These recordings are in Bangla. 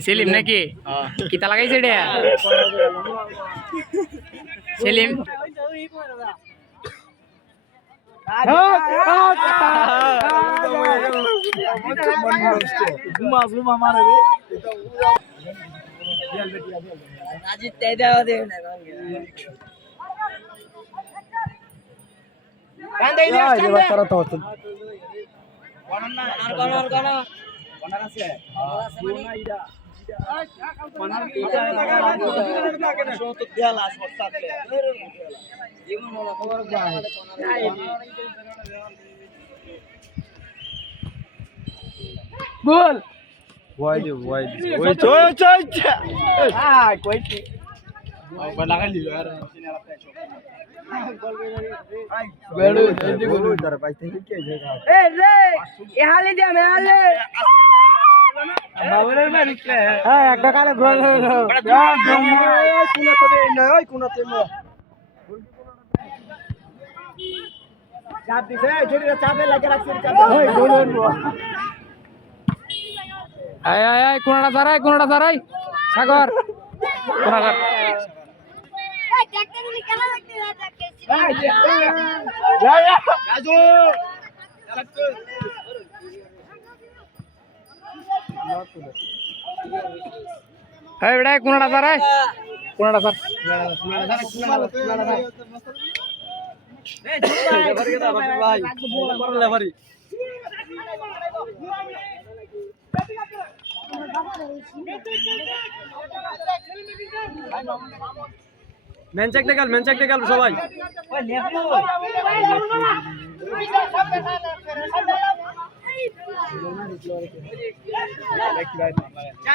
সেলিম নাকি কিতা লাগাইছে এটা সেলিম बोल Wide. कोई लगा ली यार একটা কালে গোল হলো চাপ দিছে চাপে লাগে রাখছে আয় আয় আয় কোনটা দাঁড়াই সাগর কোনটা এই বেটা কোনটা দাঁড়াই কোনটা স্যার মেন চেক গেল সবাই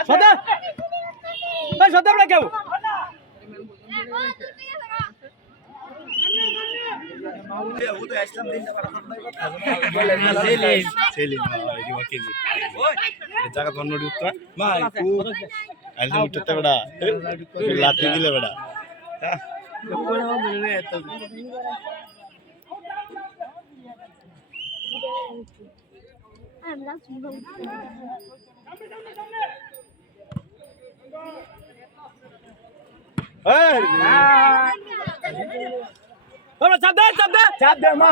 সদা কেউ লাঠি দিলে বেড়া চাপ দে মা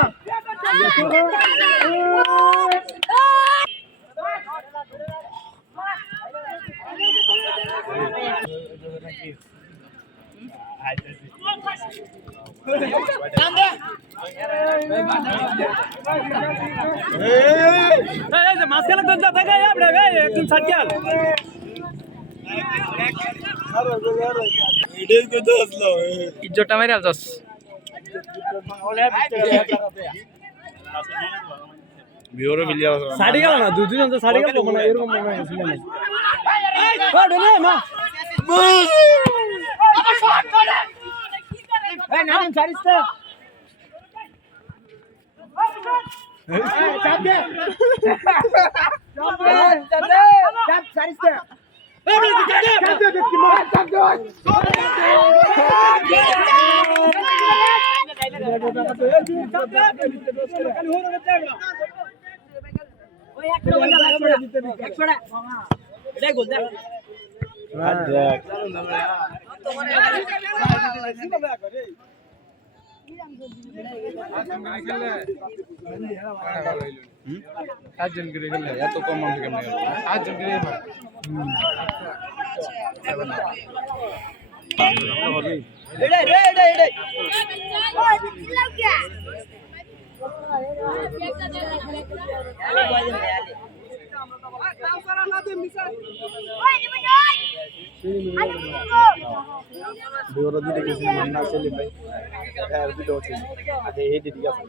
মাঝখানে দেখা একদম সার্কেল ইজ্জতটা মেরে আলছস বিওরে মিলিয়া সাড়ি গেল না দুজন তো সাড়ি গেল মানে এরকম মনে হয়েছিল না মা এই নাম সারিস তো চাপ দে চাপ সারিস তো চাপ দে দেখি মা চাপ দে এত কম মানুষ কেমন বিওরে দিতে গেছি না সেলিম ভাই আর ভিডিও আছে আগে এই দিদি আছে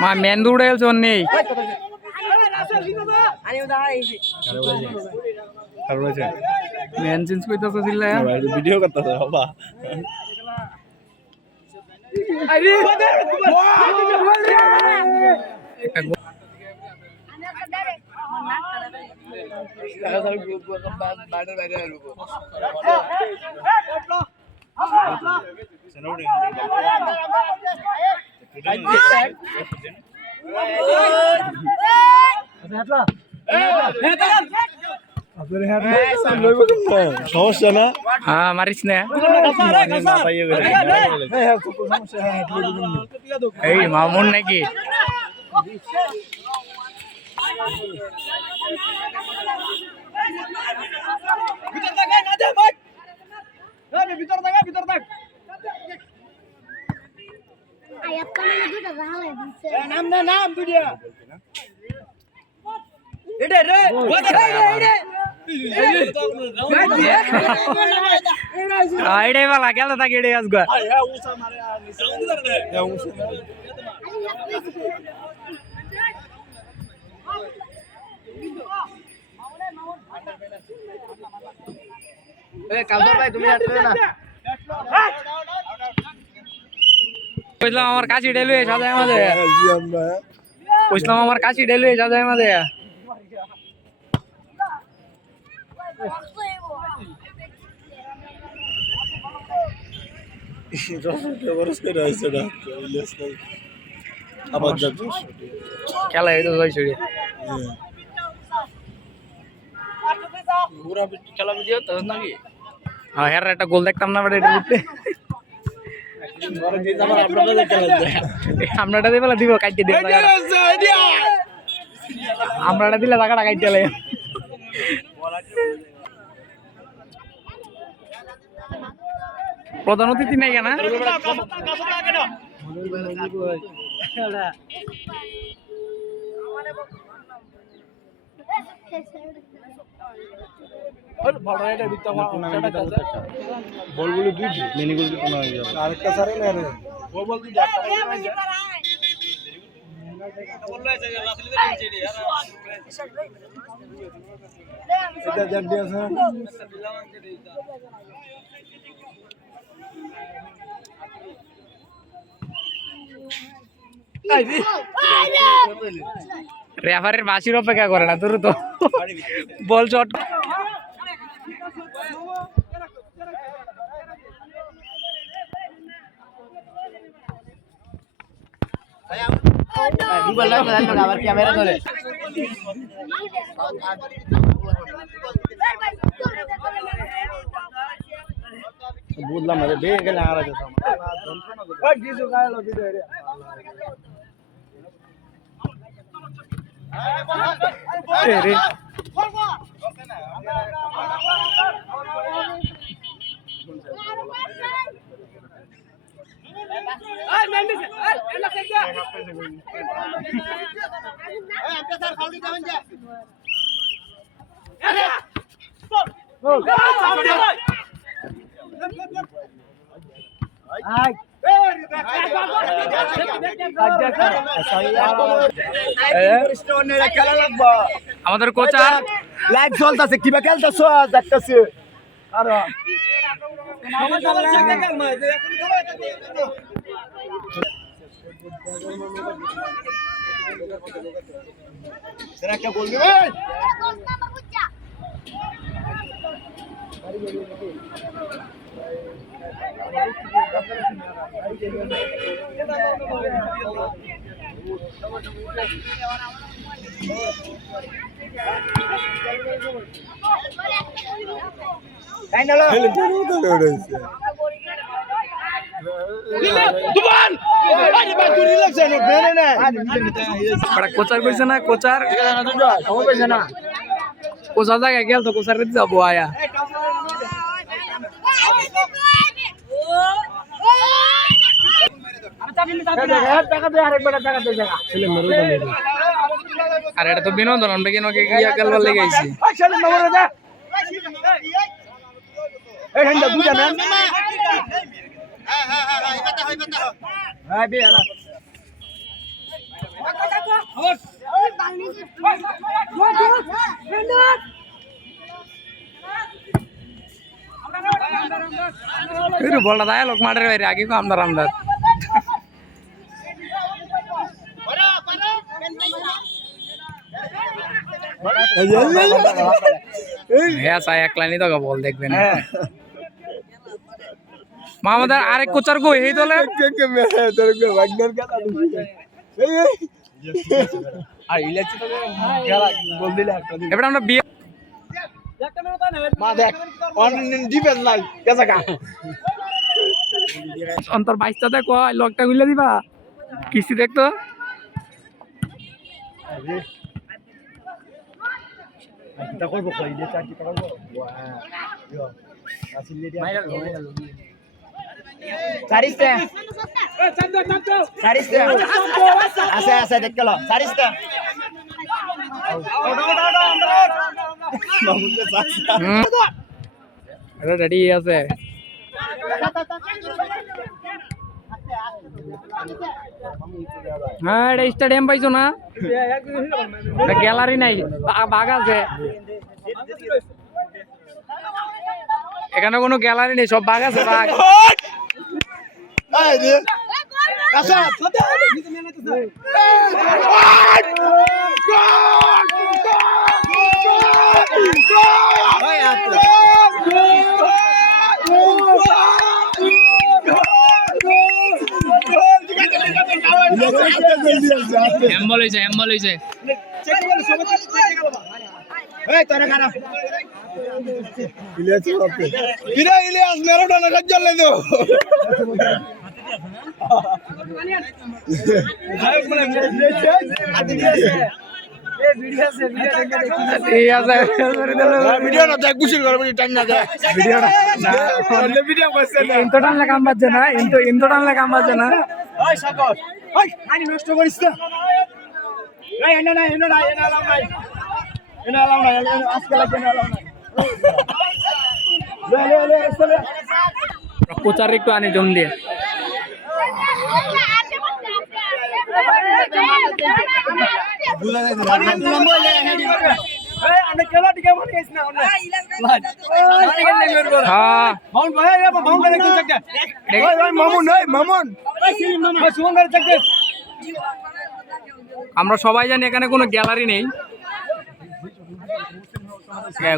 মা মেন দৌড়ে চল নেই মেন চেঞ্জ কইতাছে দিলা ভিডিও করতেছে বাবা আরে সমস্যা না হ্যাঁ মারিস না এই মামুন নাকি এটাই বলা গেল তাকে এটাই আসগো বুঝলাম আমার কাছে ডেলু সাজায় মাঝে বুঝলাম আমার কাছে ডেলু সাজায় মাঝে খেলা এই তো ছড়িয়ে খেলা বুঝিও তো নাকি হ্যাঁ হ্যাঁ একটা গোল দেখতাম না বাট এটা দিতে আমরাটা দিয়ে দিব কাটতে দিব আমরাটা দিলে টাকাটা কাটতে লাগে প্রধান অতিথি নাই কেনা বলগুলো দুই মিনিগুলো আরেকটা সারে না রে ও বল তুই এটা জানতে আছে রেফারির বাসির অপেক্ষা করে না তোর তো বল শট আবার ক্যামেরা ধরে বুঝলাম রে বে গেলে আর আছে ওই কিছু গায়লো দিতে রে রে আমাদের কোচার লাইভ চলতেছে কিবা খেলতেছ দেখতেছি আর সেটা কে বলবি কোচার কইছে না কোচার কোচার জায়গায় গেল তো কোচার যাবো আয়া আর এটা তো বিনোদন আমরা কেন গিয়া খেলবার লেগে আইছি বলটা দায় লোক মাঠের বাইরে আগে কো আমদার আমদার হ্যাঁ সাই এক লাইনই তো বল দেখবেন মাহমুদের আরেক কোচার গো এই দলে এবার আমরা বিয়ে অন্তর 22টা দেখো লকটা গুলে দিবা কিস্তি দেখতো আছে দেখ গেল সারিস্তা রেডি আছে হ্যাঁ এটা স্টেডিয়াম পাইছো না গ্যালারি নাই বাঘ আছে এখানে কোনো গ্যালারি নেই সব বাঘ আছে বাঘ এম্বল হইছে ইলিয়াস মেরুদণ্ড সজ্জন লে দো ভিডিও না দেখ গুছিল করে টাইম না দেখ ভিডিও না ভিডিও করছে না ইনতো টানলে কাম বাজছে না ইনতো টানলে কাম বাজছে না ওই সাগর ওই আনি নষ্ট করিস না এই এনা লাও নাই আজকে লাগে না লাও নাই লে চলে কোচার একটু আনি জম দিয়ে আমরা খেলা টিকে মনে গেছ না হ্যাঁ মামুন ভাই মামুন ভাই দেখুন চাকদা ওই মামুন ওই সিলিম মামুন ওই সুমন ভাই চাকদা আমরা সবাই জানি এখানে কোনো গ্যালারি নেই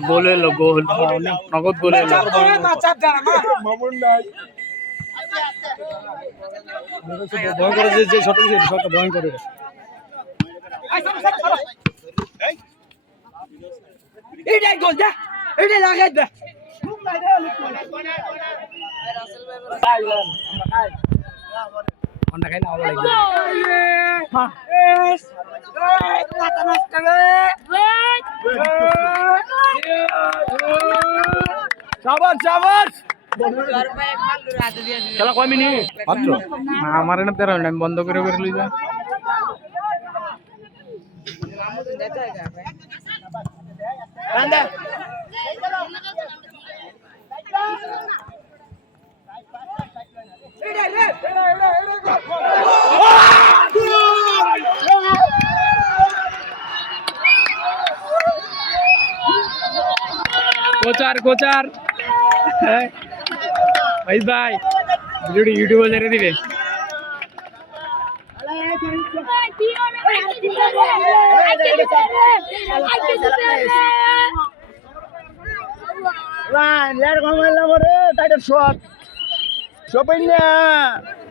গোল এলো গোল নগদ গোল এলো মামুন নাই ভয়ঙ্কর যে শট দিয়েছে শটটা ভয়ঙ্কর এইটাই গোল যা এইটাই লাগাই দে অন্ডা খাইলে ভালো লাগবে শাবাশ খেলা কয় মিনিট মাত্র আমার এনে 13 মিনিট আমি বন্ধ করে লই যা কোচার ভাই ভিডিওটি ইউটিউবে ছেড়ে দিবে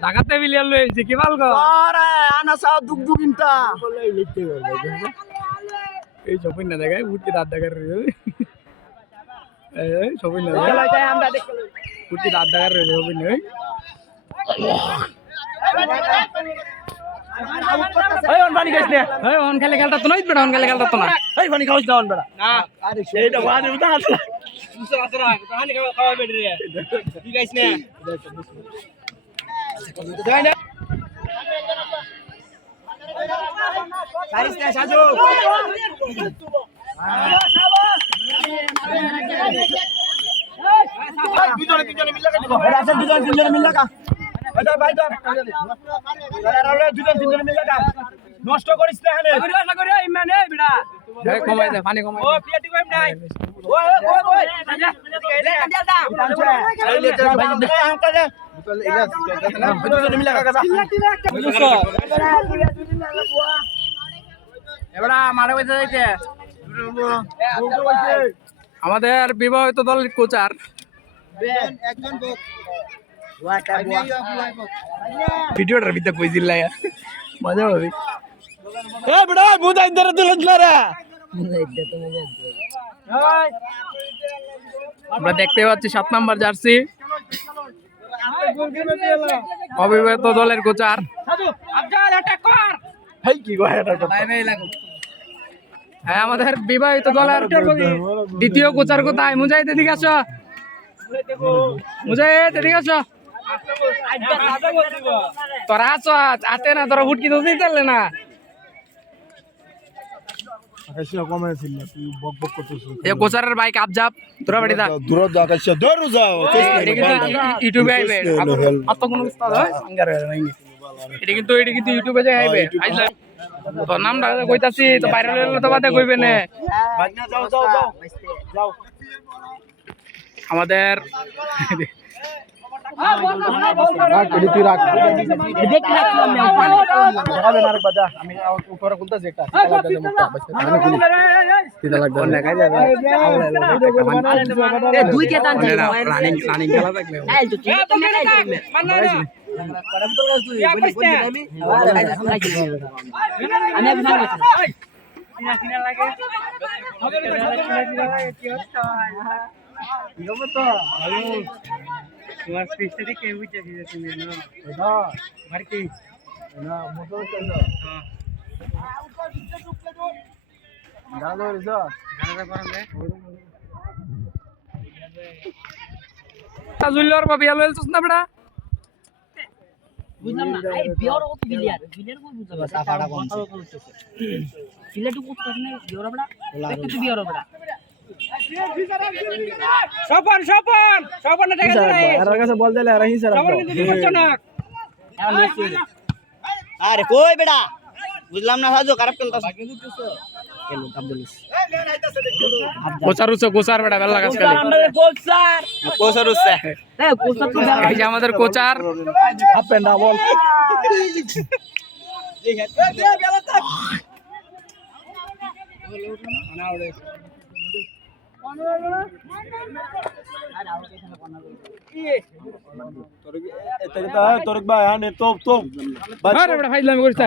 ঢাকাতে বিলিয়ার লইছে কি ভালো এই সপিন না দেখায় উঠতে দাঁত দেখার সপিন না উঠতে দাঁত দেখার রয়েছে সপিন নেই অন খেলে খেলতা তো নয় বেটা অন খেলে খেলতা তো না এই পানি খাওয়াস না বেটা না আরে সেইটা বাদে উঠা আছে দুসরা আসরা পানি খাওয়া বেড়ে রে কি গাইস না যাই না সারিস না সাজু দুজনে মিল লাগা দিব এটা আছে দুজনে মিল লাগা এটা ভাই ধর আরে দুজনে মিল লাগা নষ্ট করিস না এখানে নষ্ট করি ইমান এই বিড়া কমাই দে পানি কমাই ও পিয়াটি কইম নাই ওই লে কান্দিয়াল দা এই লে ভাই হাম করে দুজনে মিল লাগা যা এবারে মারে কইতে যাইতে আমাদের বিবাহিত দলের কোচার ভিডিওটার ভিতরে কই দিল মজা হবে। এ বড় মুদা ইন্দর দিল রে আমরা দেখতে পাচ্ছি 7 নাম্বার জার্সি অবিবাহিত দলের কোচার। হ্যাঁ আমাদের বিবাহিত দলের দ্বিতীয় কোচার কোথায়? মুজাহিদ এদিকে আসো, মুজাহিদ এদিকে আসো। তোরা আসো, আতে না তোরা হুটকি তো দিতে পারলে না। এ কোচারের বাইক আপজাপ তোরা বাড়ি দা ইউটিউবে আইবে অত কোনো উস্তাদ হয় এটা কিন্তু ইউটিউবে যাই আইবে আইলা তোর নামটা কইতাছি তো ভাইরাল হইলে তো বাদে কইবে না। আমাদের তোমার পিছনে কে বুঝাছি তুমি না আর কি না মোটর চালাও গাড়া রিজা গাড়া করলে তাজুল্লার বাবা ইয়ালো এলছস না বড়া বুঝলাম না এই বিয়ার কত বিলিয়ার কো বুঝাবা সাফাড়া কোন সিলেটু পুস্তক নে বিয়ার বড়া দেখতে তুই বিয়ার বড়া সপন সপন সপন না টাকা নাই এর কাছে বল দিলে আর হিসাব সপন কিন্তু করছ না আরে কই বেটা বুঝলাম না সাজো খারাপ খেলতাছ কেন আব্দুলিস কোচার বেটা বেলা কাজ করে কোচার হচ্ছে হ্যাঁ কোচার তো এই যে আমাদের কোচার আপ এন্ড ডাউন বল তোরক ভাই আনে তোপ আরে বড় ফাইজলামি করিস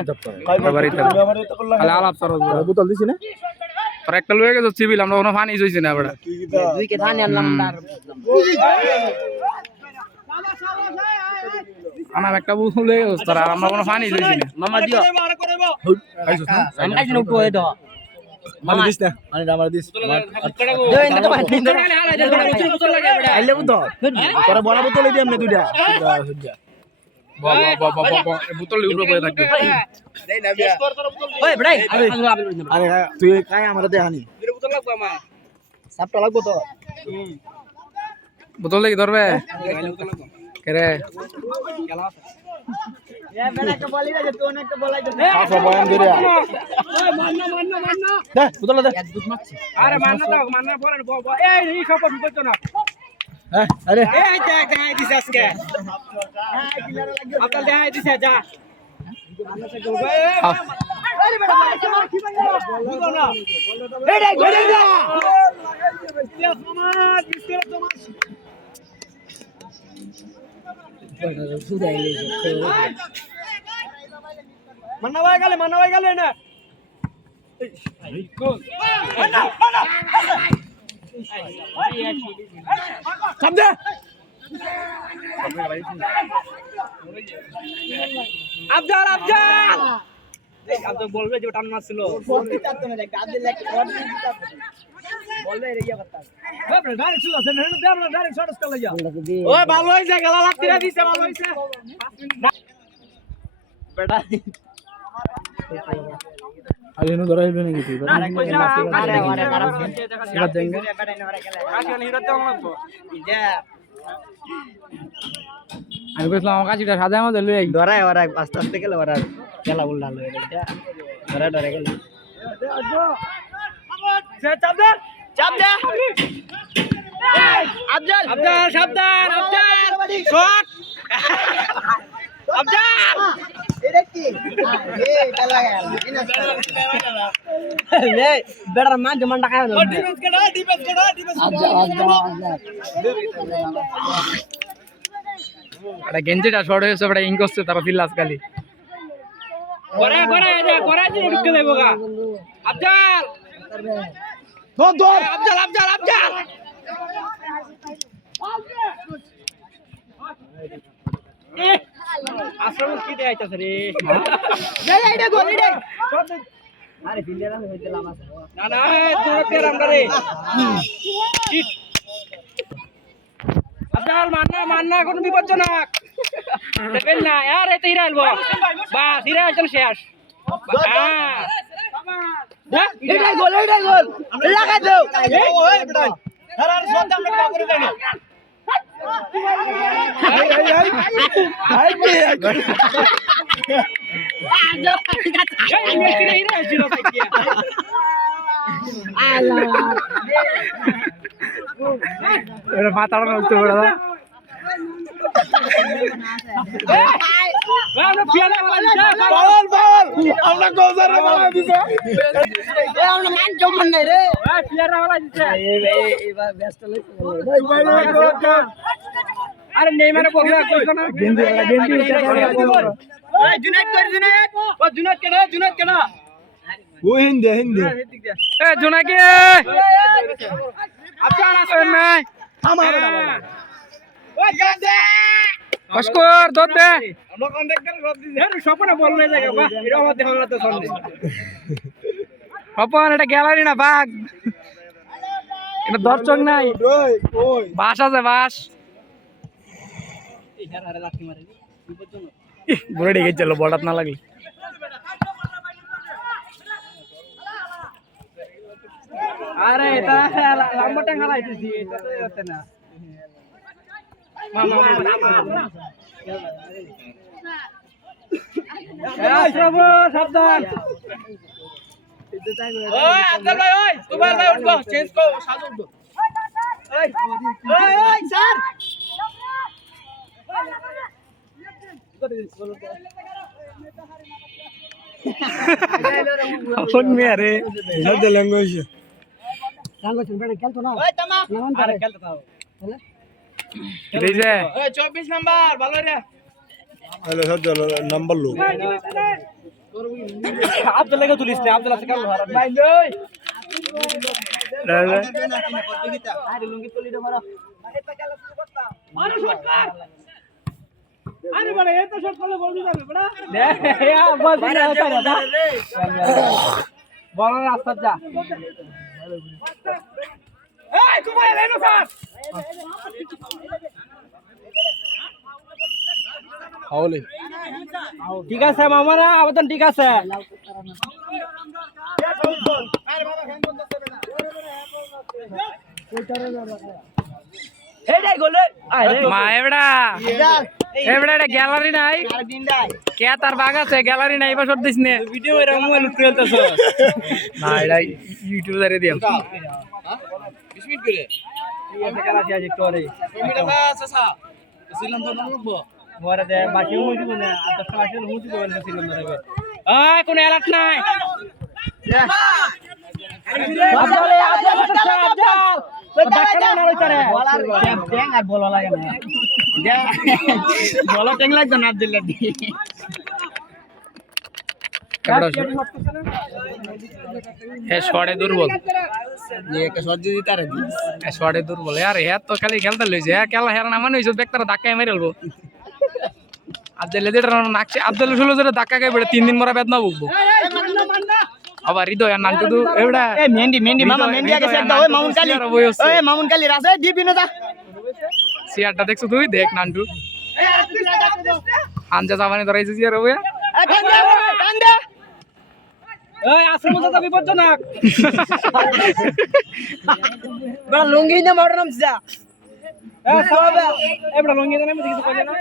আলাপ সরজ বোতল দিছি না আর একটা লয়ে গেছে সিভিল আমরা কোনো পানি হইছে না বড় দুই কে ধান আনলাম তার আমার একটা বুঝ লয়ে গেছে তার আমরা কোনো পানি হইছে না মামা দিও খাইছস না আমি খাইছি না উপরে দাও মানে দিস না মানে আমার দিস দে ইন্দা তো পানি ইন্দা বোতল লাগে বেটা আইলে বোতল তোরা বড় বোতল দি আমনে দুইটা বোতল উপরে পড়ে থাকবে দেই না বিয়া ওই বেড়াই আরে তুই কাই আমরা দে হানি বোতল লাগবে আমা সাপটা লাগবো তো বোতল লাগি ধরবে কেরে এ বেটা কে বলি না যে তুই অনেক বলাই দে আচ্ছা বয়ান দিরা ওই মান্না দে বোতল দে আরে মান্না দাও মান্না বলেন এই সব করতে না হ্যাঁ আরে এই দেখ দিছে আজকে আপনার দেখাই দিছে যা আরে বেটা কি বুঝো না এই গড়ে যা ইতিহাস মামা দিছে তোমার মান্না ভাই গেলে না সামনে আফজাল বলবে যে টান মারছিল বলবে রে ইয়া কথা ডাইরেক্ট ছিল সেন দেবলা ডাইরেক্ট শর্টস করে যা ওই ভালো হইছে গলা লাগতিরা দিছে ভালো হইছে বেটা আরে নো ধরাইবে নাকি তুই আরে কইছা আরে খারাপ এটা দেঙ্গে কাছে নিরত দেওয়া লাগবো যা আমি কইছিলাম আমার কাছিটা সাদা আমাদের লই আই ধরাই ওরা আস্তে আস্তে গেল ওরা খেলা উল্টা লয়ে এটা ধরা ধরে গেল সে চাপ দে আফজাল সাবধান আফজাল শট আফজাল বেটার মান জমান টাকা হলো এটা গেঞ্জিটা শর্ট হয়েছে ওটা ইং করছে তারা ফিল্লাস খালি করে করে এটা করে যে ঢুকে দেবো গা আফজাল দৌড় দৌড় আফজাল আফজাল আফজাল আশ্রম কি দেখাইতাছে রে এইটা গোল এইটা আরে ফিল্ডার আমি হইতে লাম আছে না না তোর পের আমরা রে শিট আফজাল মাননা কোনো বিপজ্জনক দেখেন না यार এতে হিরা আলবো বাস হিরা আসল শেষ এইটাই গোল লাগা দাও ওই বেটা হারার শট আমরা কাম করে দেন এটা মাথাটা নষ্ট করে দাও পাওয়ার পাওয়ার আমরা গোজারে বলা দিছে আমরা মান জমান নাই রে প্লেয়াররা বলা দিছে এইবার ব্যস্ত লইছে আরে নেইমারে বলরা কইছ না গেঞ্জি এই জুনাইদ কর জুনাইদ ও জুনাইদ কেনা ও হিন্দে এ জোনাকি আফজাল এ নাই আমার ওই গাদে অস্কর দত দে আমরা কন্টাক্টর রদ দিছে এর স্বপ্নে বল লই জায়গা বাহ এটা আমার দেখা না তো সন্দেহ অপন এটা গ্যালারি না বাঘ এটা দর্শক নাই ওই বাস আছে বাস এই হারে লাঠি মারে বিপজ্জনক ঘুরে ডেকে চলো বড়াত না লাগলে আরে এটা লম্বা টাঙ্গা লাইতেছি এটা তো হচ্ছে না মামা প্রভু সাবধান ওই আব্দুল ভাই ওই তোমার ভাই উঠবো চেঞ্জ কর সাজু উঠবো ওই ওই স্যার কোন মেয়ে রে সাদা ল্যাঙ্গুয়েজ ওই তামা আরে খেলতে থাও দিছে ওই 24 নাম্বার ভালো রে হ্যালো সাদা নাম্বার লো আব্দুল কে তুলিস না আব্দুল আছে কাল হারা ভাই লই আরে লুঙ্গি তুলি দে মারো আরে শট কর আরে বড় এত শট করলে বল দিবে বড় দে ইয়া বল দিরা হতা রে বল রাস্তা যা এই তুমি এলেনো স্যার হাওলে ঠিক আছে মামারা আবেদন ঠিক আছে এইটাই গোল মা এবড়া এটা গ্যালারি নাই কে তার বাগ আছে গ্যালারি নাই এবার শট দিস নে ভিডিও এর মোবাইল উঠতেছ না এটা ইউটিউবারে দিও 20 মিনিট করে ঠিক আছে খেলা শেষ একটু পরে মিনিট বাস আসা সিলন তো নরবো মোরে দে বাকি হই দিব না আর 10 টাকা হই দিব না সিলন ধরবে এই কোন অ্যালার্ট নাই শর্টে দুর্বল শর্টে দুর্বল यार হ্যাঁ তো খালি খেলতে লইছে হ্যাঁ খেলা হেরা না মানে হইছে বেকতারা ধাক্কায় মেরে লবো আব্দুল লেদের নাকছে আব্দুল ষোলো জোরে ধাক্কা খাই বেড়ে 3 দিন মরা বেদনা ভুগবো আবার হৃদয় আর নান্টু এবড়া এ মেন্ডি মামা মেন্ডি আগে সেট দাও ওই মামুন কালি রাজা দি বিনোদা সিয়ারটা দেখছো তুই দেখ নান্টু হানজা জামানি ধরাইছে সিয়ার ওয়া কান্দে এই আশ্রম তো বিপজ্জনক বড় লুঙ্গি না মোর নাম যা এবড়া লঙ্গি দেন আমি কিছু কই না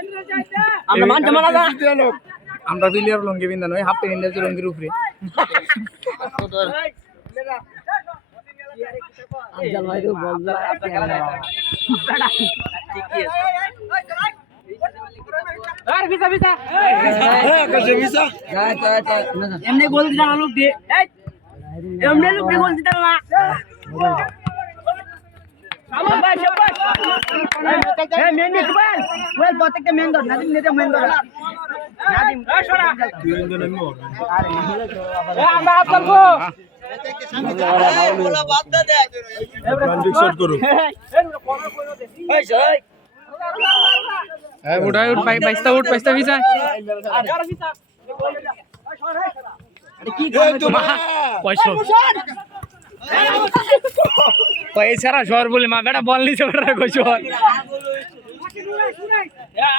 আমরা মান জমা না আমরা বিলিয়ার লঙ্গি বিন্দা নয় হাফ প্যান্ট ইন্ডাস্ট্রি লঙ্গির উপরে আজল ভাই তো বল আর ভিসা ভিসা এমনি গোল দিতে না লোক দিয়ে এমনি লোক দিয়ে গোল দিতে না শাবাশ শাবাশ এই মেন দিক বল ওয়েল প্রত্যেকটা মেন ধর নাদিম নেতে মেন ধর নাদিম সরা আমরা আফতাল কো বলা বাদ দে দেখ ব্রান্ডিং শট করো এই সই এই উঠ বাইস্তা ভিসা আর ভিসা কি পয়সা পয়সারা শহর বলে মা বেটা বল নিছে বেটা কইছো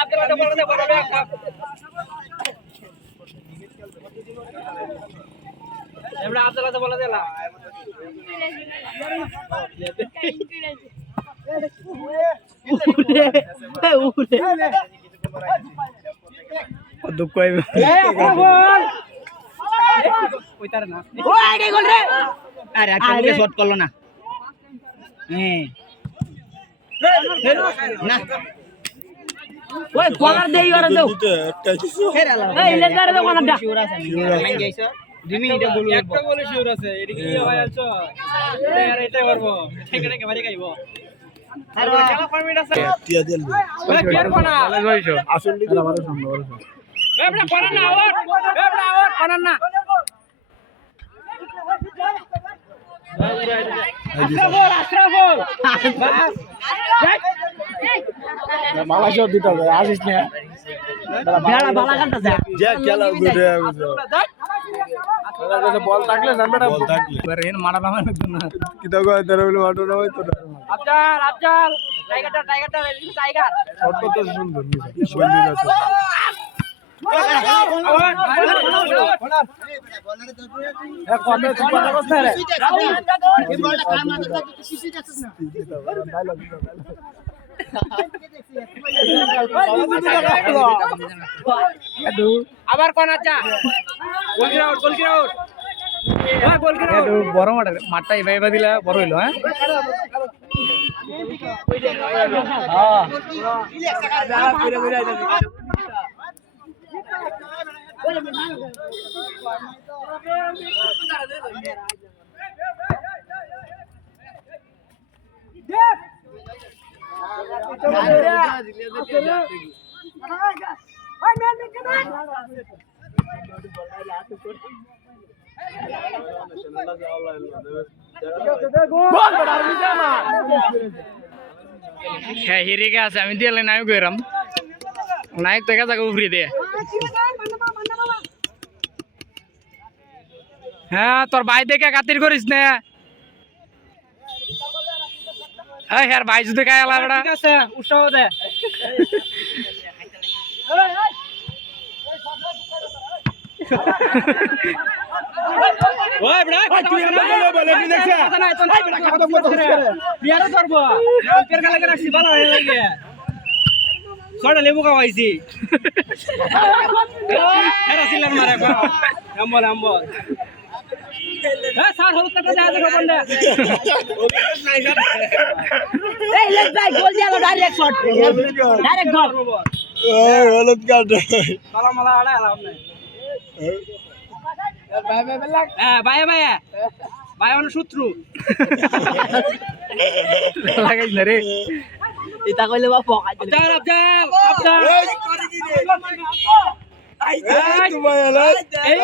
আব্দুল্লাহ বল দে বড় ব্যাগ এবড়া আব্দুল্লাহ বল দেলা দুঃখ কইবে বল কইতারে না ও আইডি গোল রে আরে একটা শট করলো না হ্যাঁ না ওই কলার দেই ওরে দাও এই লেজারে দাও কোনটা শিওর আছে মেন গাইছো 2 মিনিটে গোল একটা গোলে শিওর আছে এডি কি ভাই আলছো আরে এটাই করব ঠিক আছে কে মারি গাইবো আর খেলা ফরম্যাট আছে টিয়া দেন ওই কেয়ার কোনা কইছো আসল দিকে আমাদের সামনে এবড়া কোনা না আউট এবড়া আউট কোনা না আশরাফুল বাস মালা শট দিতে হবে আসিস না বেড়া বালা কাটা যা যে খেলা গুড বল থাকলে জানবেটা বল থাকলে এবার এর মারা নামার জন্য কিতা কয় তার বলে মাটো না হইতো না আফজাল টাইগারটা টাইগার শট কত সুন্দর বল দিল আবার কোন আচ্ছা গোল কি আউট বড় মাঠটা এবার দিলে বড় হইলো হ্যাঁ হ্যাঁ হিরিকে আছে আমি দিয়ে নায়ক এরাম নায়ক তো গেছে উফরি দিয়ে হ্যাঁ তোর ভাই দেখে খাতির করিস না হ্যাঁ ভাই যদি গায়ে লাগা ঠিক আছে উৎসাহ দে ওই বড়া তুই না বলে কি দেখছ না তো না বড়া কত মত করে বিয়ারে ধরবো পের গলা করে রাখছি ভালো হয়ে লাগে ছড়া লেবু খাওয়াইছি এরা সিলার মারে গো আম্বল এ স্যার হলুদ কাটা যা দেখো বন্ধে এই লেগ বাই গোল দিলো ডাইরেক্ট শট ডাইরেক্ট গোল ওই হলুদ কাট সালাম মালা আড়া আলাম নাই ভাই মানে শত্রু লাগাইছ না রে এটা কইলে বাপ আফজাল এই তোমায় এলাই এই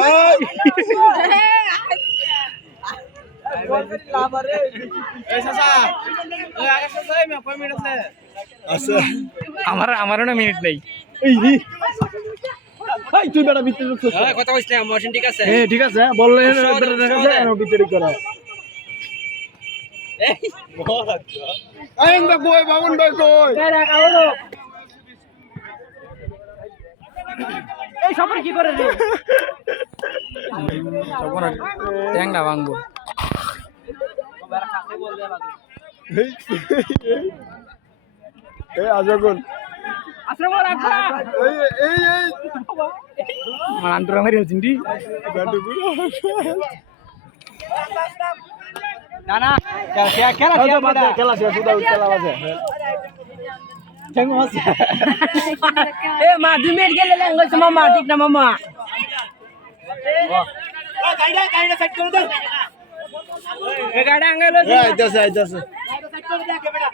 আচ্ছা আমারও না মিনিট নেই এই তুই বেটা ভিতরে ঢুকছিস কথা কইছ না মশিন ঠিক আছে হ্যাঁ ঠিক আছে বললে বেটা দেখা যায় ভিতরে করা এই আইন দা কই বাবুন ভাই কই এই সবার কি করে রে তখন ট্যাংটা ভাঙবো এই আজগন আশ্রমর রাখা এই এই এই আমার আন্টুরা মারি হচ্ছি গান্ডু গুলো না না খেলা শেষ খেলা শেষ সুদা খেলা আছে এ মা 2 মিনিট গেলে লেঙ্গো মামা ঠিক না মামা গাড়িটা সাইড করে দে এ গাড়ি আঙ্গেলো আইতাছে সাইড করে দে বেটা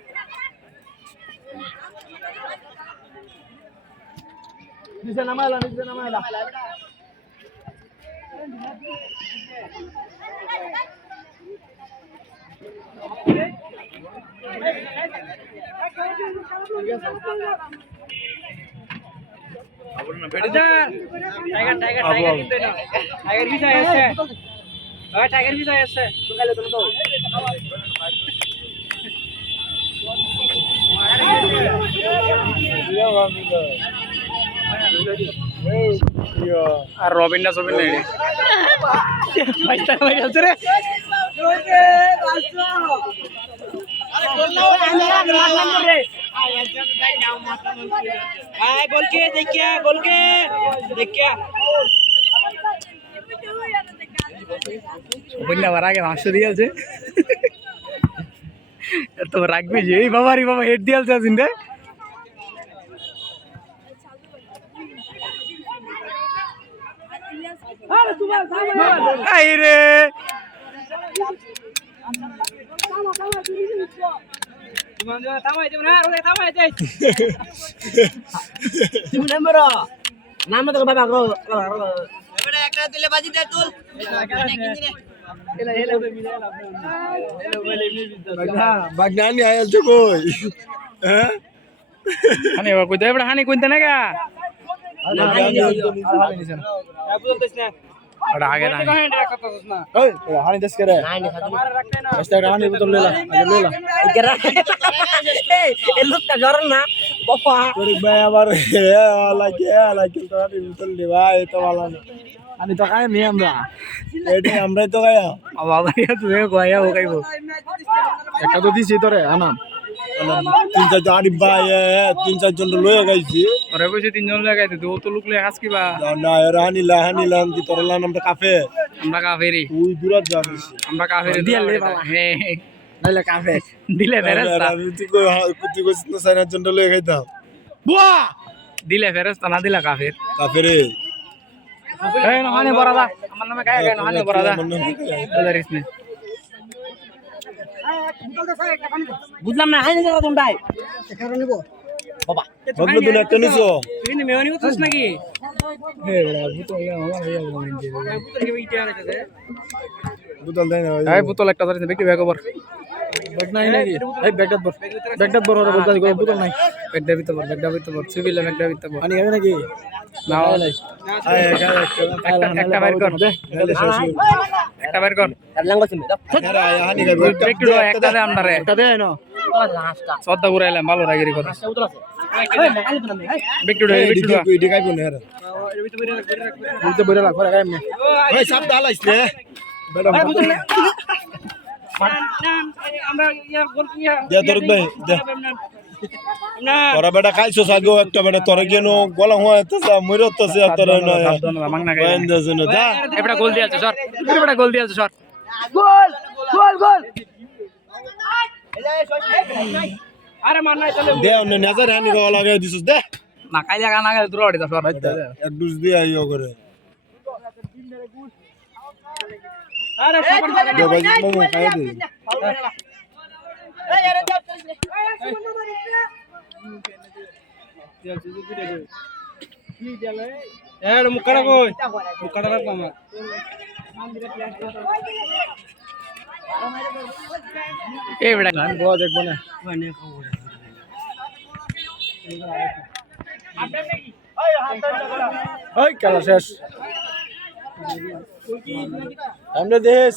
নিচে নামাইলা টাইগার ভিসা আছে টাইগার ভিসা আছে দোকালে তুমি তো আর রবিন না সবিন নেই ভাইটা ভাই আছে রে বন্যা বার আগে মাংস দিয়েছে তো রাখবি যে এই বাবারি বাবা হেড দিয়েছে আছেন রে রে নাম তো বাবা গো একটা দিলে বাজি দে তুল বাগনানি আয়াল তো কই হ্যাঁ হানি বাবা কই দেবড়া হানি কইতে না গা ওটা আগে না ওই হানি দেশ করে বস্তা হানি বোতল লেলা লেলা এ লোকটা জরন না বাবা তোর ভাই আবার লাগে তো হানি বোতল দিবা এই তো ভালো না আমি তো খাই নি আমরা এডি আমরাই তো খায়া বাবা ইয়া তুই কইয়া ও কাইবো একটা তো দিছি তোরে আনাম 3-4 আরি ভাই 3-4 জন লয়ে গাইছি ওরে কইছে তিনজন লাগাইতে তো তো লোক লে হাসকি বা না হানি লান দি তোর লান আমরা কাফে আমরা কাফেরি তুই দূরত যাবিস আমরা কাফেরি দিয়ে লে বাবা। হ্যাঁ নাইলে কাফে দিলে ফেরেস্তা তুই কইছিস না সাইনার জন্য লয়ে খাইতাম বুয়া দিলে ফেরেস্তা না দিলা কাফের কাফে রে এই না হানি বড়া দা আমার নামে কায়া গায় না হানি বড়া দা ওদারিস নে বুঝলাম না আইনে দাও তোমরা এখানে নিব বাবা বদলে দিন একটা নিছো তুই নে মেওনি কইছিস নাকি হে বড়া ভূত ইয়া মামা হইয়া বড় মাইন্ডে ভূত কি ইটা রাখতে বোতল দেন এই বোতল একটা ধরে দেখি ব্যাগ ওভার ব্যাগ নাই নাকি এই ব্যাগটা বড় ওরে বলতা কই বোতল নাই ব্যাগটা ভিতর বড় সিভিল ব্যাগটা ভিতর বড় পানি খাবে নাকি না আয় একটা বাইর কর একটা বাইর কর লাঙ্গো চিমে দাও হানি খাবে একটু একটা দে আমদারে একটা দে না লাস্টটা সদ্দা ঘুরাইলাম ভালো রাগিরি কথা উতল আছে এই আইলে তো না বিট্টু এডি খাইবো না হেরা বুঝতে বইরা রাখ করে গায় ওই সাপ দালাইছ রে বেটা আমরা ইয়া গোল ইয়া দে তোর ভাই দে তোরা বেটা খাইছো সাগো একটা বেটা তোরা কেন গলা হইতাছে মইরতাছে তোরা না মাংনা গায় বাইন্দাছে না দা এবড়া গোল দিয়াছে সর এবড়া গোল দিয়াছে সর গোল আরে মান নাই চলে দে অন্য নজর হানি গলা লাগাই দিছস দে না কাইলা গানা গায় দূর হড়ি দা সর এক দুস দি আইও করে আরে দে ভাই মোমো খাই দে এর মুকড়া কই মুকড়া রাখ মামা এ বেটা গান গো দেখবো না ওই খেলা শেষ আমরা দেশ